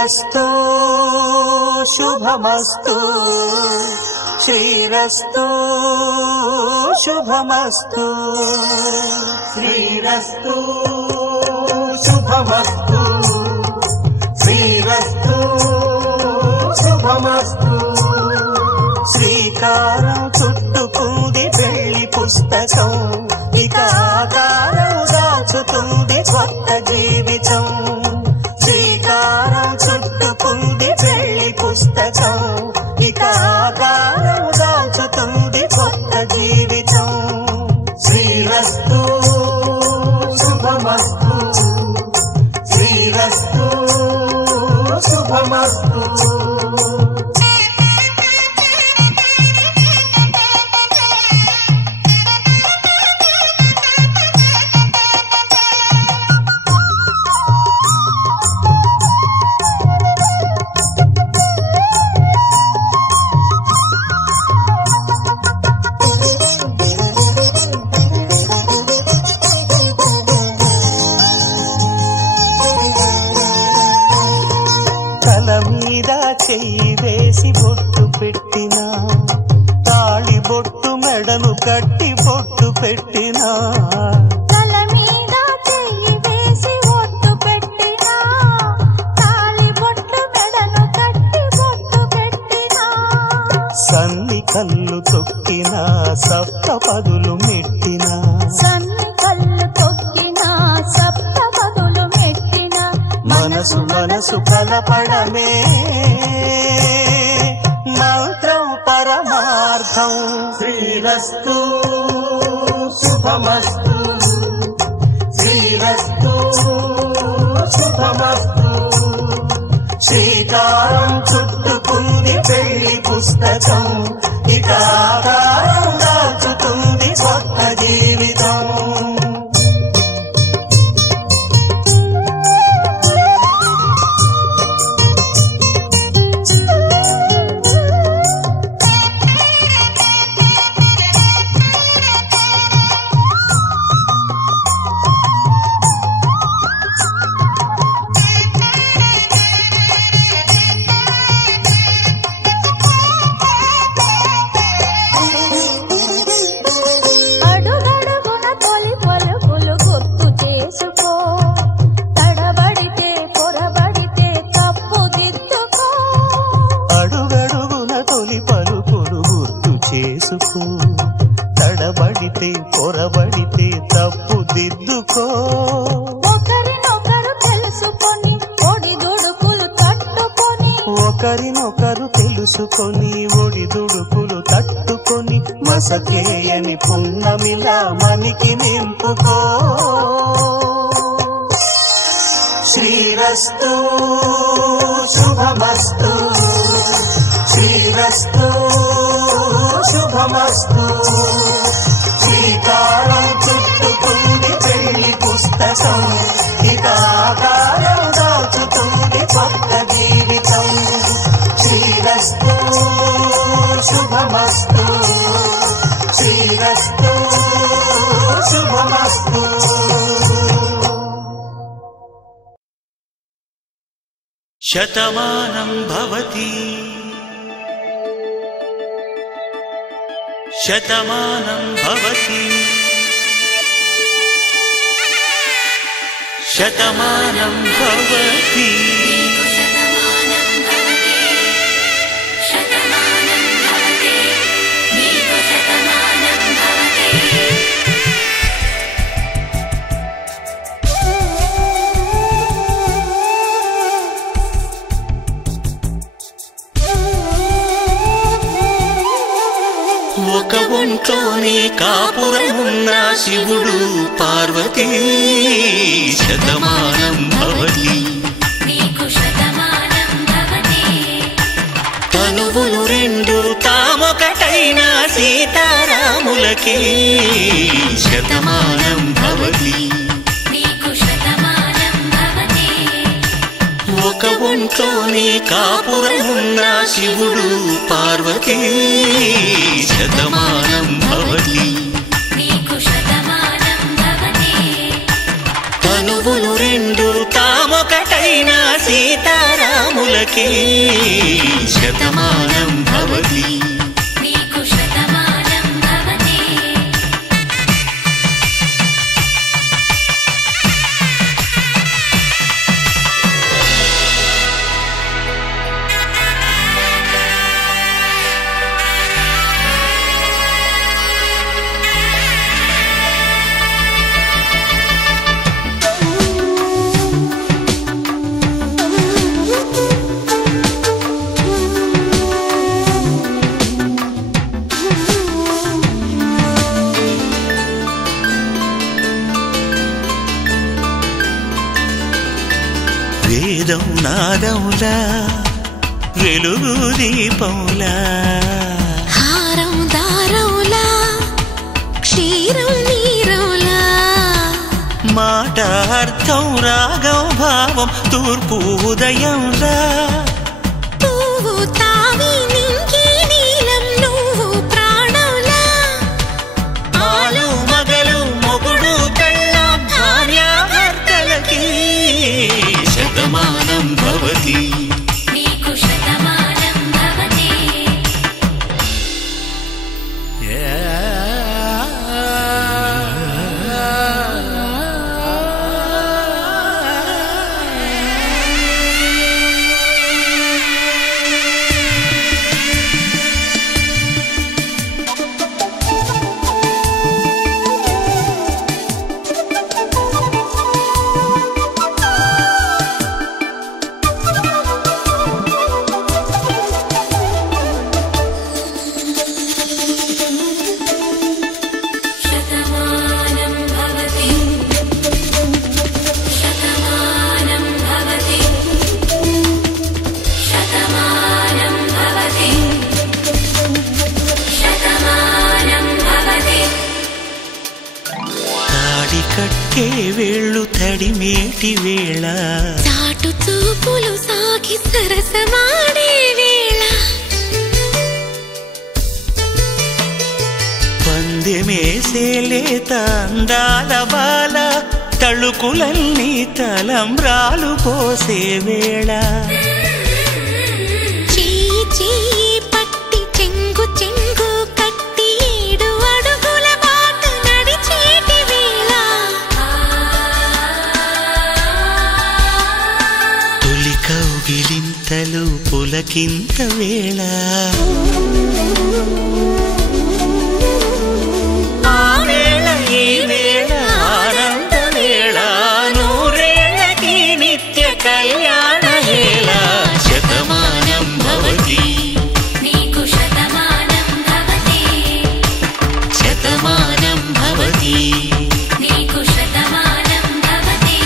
శ్రీరస్తు శుభమస్తు శ్రీరస్తు శుభమస్తు శ్రీరస్తు శుభమస్తు శ్రీరస్తు శుభమస్తు శ్రీకారం చుట్టుకుంది పెళ్లి పుస్తకం ఇక ఆకారం దాచుతుంది కొత్త జీవితం శ్రీకారం చుట్టుకుంది పెళ్లి పుస్తకం ఇక ఆకారం దాచుతుంది కొత్త జీవితం శ్రీరస్తు శుభమస్తు శ్రీరస్తు శుభమస్తు చెయ్యి వేసి బొట్టు పెట్టినా తాళి బొట్టు మెడను కట్టి బొట్టు పెట్టినా తల మీద చెయ్యి వేసి బొట్టు పెట్టినా తాళి బొట్టు మెడను కట్టి బొట్టు పెట్టినా సన్ని కళ్ళు తొక్కినా సప్త పదులు మెట్టినా సన్ని కళ్ళు తొక్కినా సప్త పదులు మెట్టినా మనసు మనసు కలపడమే మంత్రం పరమార్థం శ్రీరస్తు శుభమస్తు శ్రీరస్తు శుభమస్తు శ్రీకారం చుట్టుకుంది పెళ్లి పుస్తకం ఇక ఆకారం దాచుతుంది కొత్త జీవితం తడబడితే పొరబడితే తప్పు దిద్దుకో ఒకరినొకరు తెలుసుకొని ఒడిదుడుకులు తట్టుకొని ఒకరినొకరు తెలుసుకొని ఒడిదుడుకులు తట్టుకొని మసకేయని పున్నమిలా మనికి నింపుకో శ్రీరస్తు శుభమస్తు శ్రీరస్తు శుభమస్తు శ్రీకారం చుట్టుకుంది పెళ్లి పుస్తకం ఇక ఆకారం దాచుతుంది కొత్త జీవితం శ్రీరస్తు శుభమస్తు శ్రీరస్తు శుభమస్తు శతమానం భవతి శతమానం భవతి శతమానం భవతి ఒక ఒంట్లోనే కాపురమున్న శివుడు పార్వతీ శతమానం భవతి తనువులు రెండు తామొకటైన సీతారాములకి శతమానం భవతి ఒక ఒంట్లోనే కాపురమున్న శివుడు పార్వతీ శతమానం భవతి తనువులు రెండు తామొకటైన సీతారాములకి తారములకే శతమానం భవతి. వేదం నాదములా వెలుగు దీపములా హారం దారములా క్షీరం నీరములా మాట అర్థం రాగం భావం తూర్పు ఉదయంలా పువ్వు తావి నింగి నీలం నువ్వు ప్రాణంలా ఆలు మగలు మొగుడు పెళ్ళాం భార్యాభర్తలకి శతమానం భవతి. నీకు శతమానం భవతి. కట్టే వేళ్ళు తడిమేటి వేళ చాటు చూపులు సాగి సరసమాడే వేళ పందెమేసేలేత అందాల బాల తళుకులన్నీ తలంబ్రాలు పోసే వేళ చెయ్యి చెయ్యి పట్టి చెంగు చెంగు కట్టి 7 అడుగుల బాట నడిచేటి వేళ తొలి కౌగిలింతలు పులకింత వేళ ఆ వేళ ఈ వేళ ఆనంద వేళ నూరేళ్ళకి నిత్య కళ్యాణ వేళ శతమానం భవతి. నీకు శతమానం భవతి. శతమానం భవతి. నీకు శతమానం భవతి.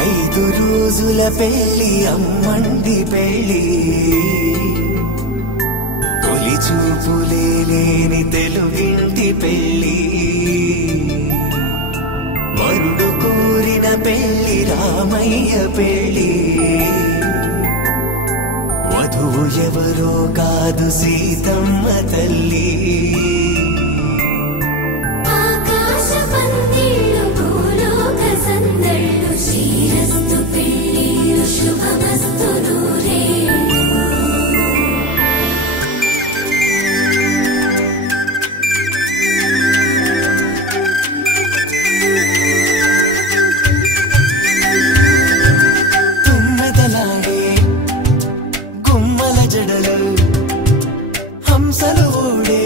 5 రోజుల పెళ్లి అమ్మండి పెళ్లి తొలి చూపులే లేని తెలుగింటి పెళ్లి వరుడు కోరిన పెళ్లి రామయ్య పెళ్లి వధువు ఎవరో కాదు సీతమ్మ తల్లి ఆకాశ పందిళ్ళు భూలోక సందళ్ళు శ్రీరస్తు పెళ్ళిళ్ళు శుభమస్తు నూరేళ్ళు తుమ్మెదలాడే గుమ్మల జడలు హంసలు ఓడే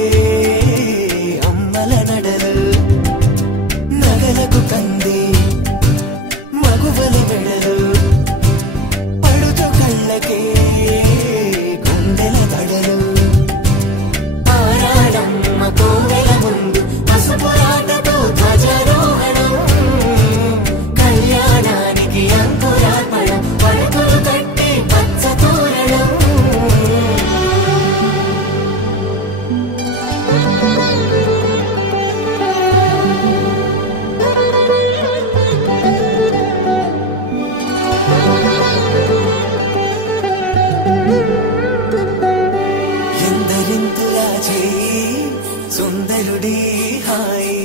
వరుడి హాయి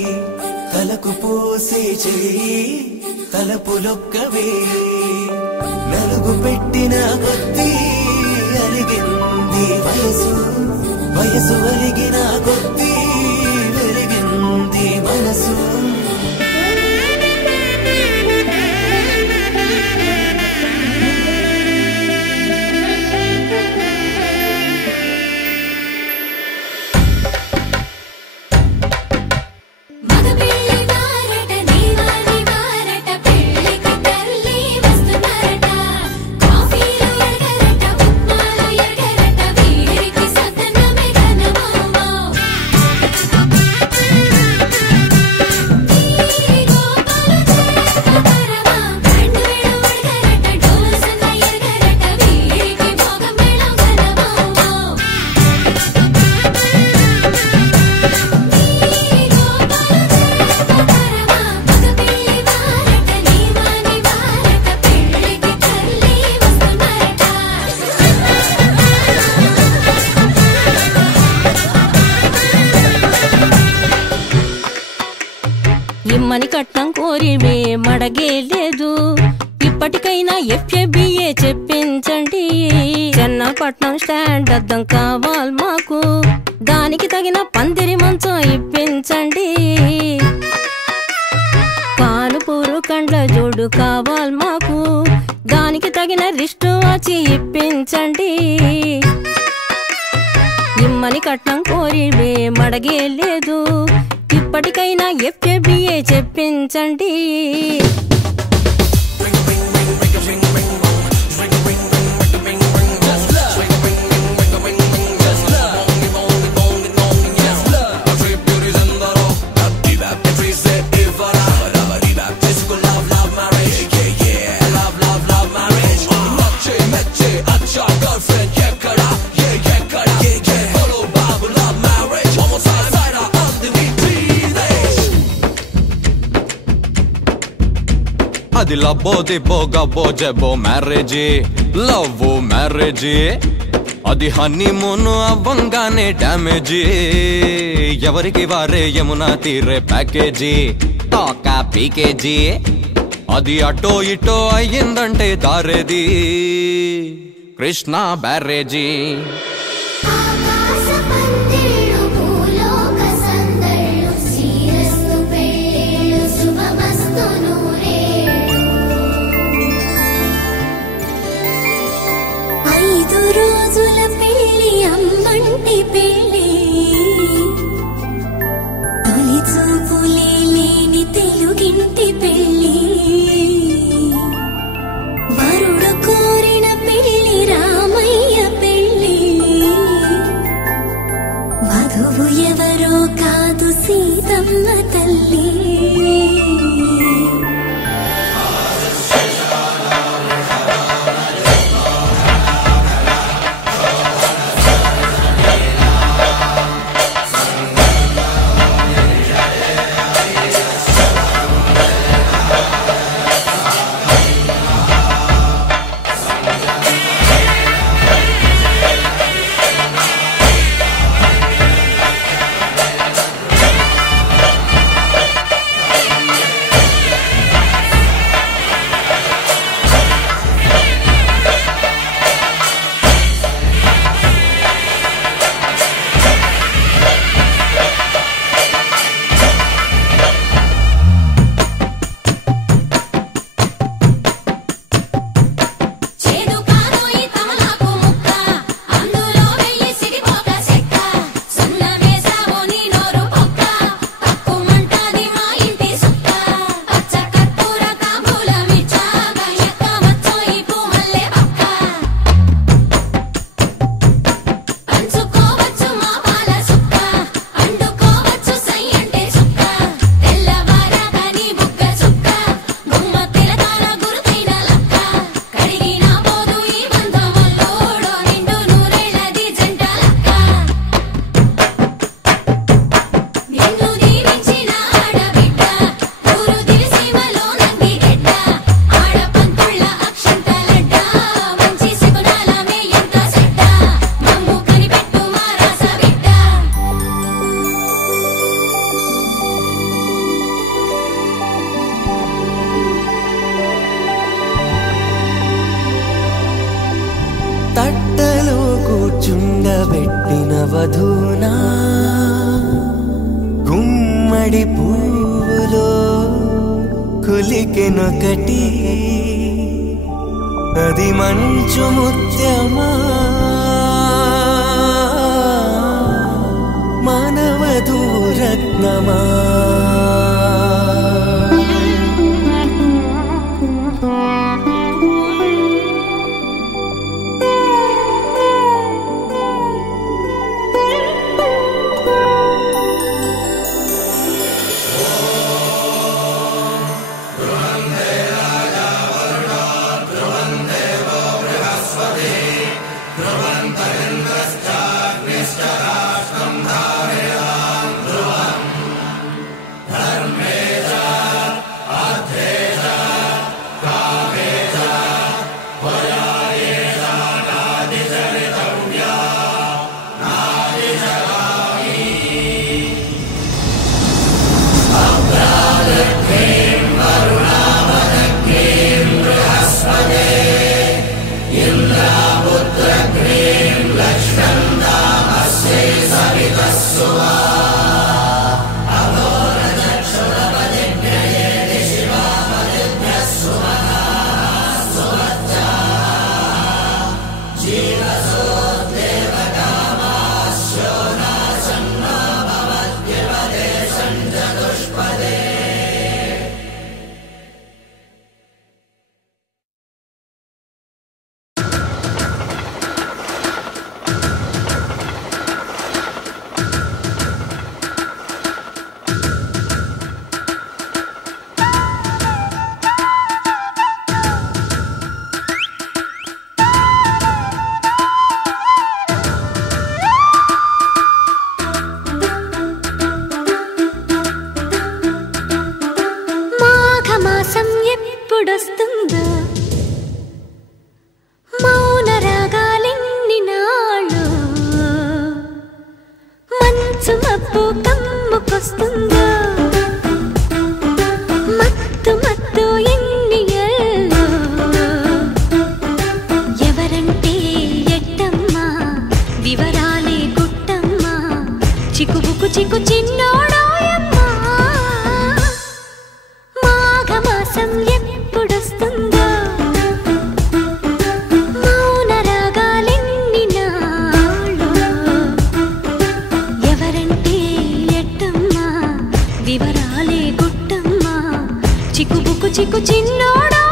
తలకు పోసే చెయ్యి తలపులొక్కవే నలుగు పెట్టిన కొద్దీ అలిగింది వయసు వయసు అలిగిన కొద్దీ వెలిగింది మనసు ఇమ్మని కట్నం కోరివే మడగే లేదు ఇప్పటికైనా FABA చెప్పించండి చెన్నపట్నం స్టాండ్ అద్దం కావాలి మాకు దానికి తగిన పందిరి మంచం ఇప్పించండి కానుపూరు కండ్ల జోడు కావాలి మాకు దానికి తగిన రిస్టు వాచి ఇప్పించండి ఇమ్మని కట్నం కోరివే మడగే లేదు ఇప్పటికైనా FABA చెప్పించండి అది లబ్బో దిబ్బో గబ్బో జబ్బో మ్యారేజీ లవ్ మ్యారేజీ అది హనీమూన్ అవ్వంగానే డ్యామేజీ ఎవరికి వారే యమునా తీరే ప్యాకేజీ టాకా పీకేజీ అది అటో ఇటో అయ్యిందంటే దారేది కృష్ణా బ్యారేజీ రోజుల పెళ్లి అమ్మంటి పెళ్లి తొలి చూపులే లేని తెలుగింటి పెళ్లి వరుడు కోరిన పెళ్లి రామయ్య పెళ్లి వధువు ఎవరో కాదు సీతమ్మ తల్లి గుమ్మడి పువ్వులో కులికెనొకటి అది మంచు ముత్యమా మానవధూరత్నమా చిక్కు చిక్కు చిన్నోడా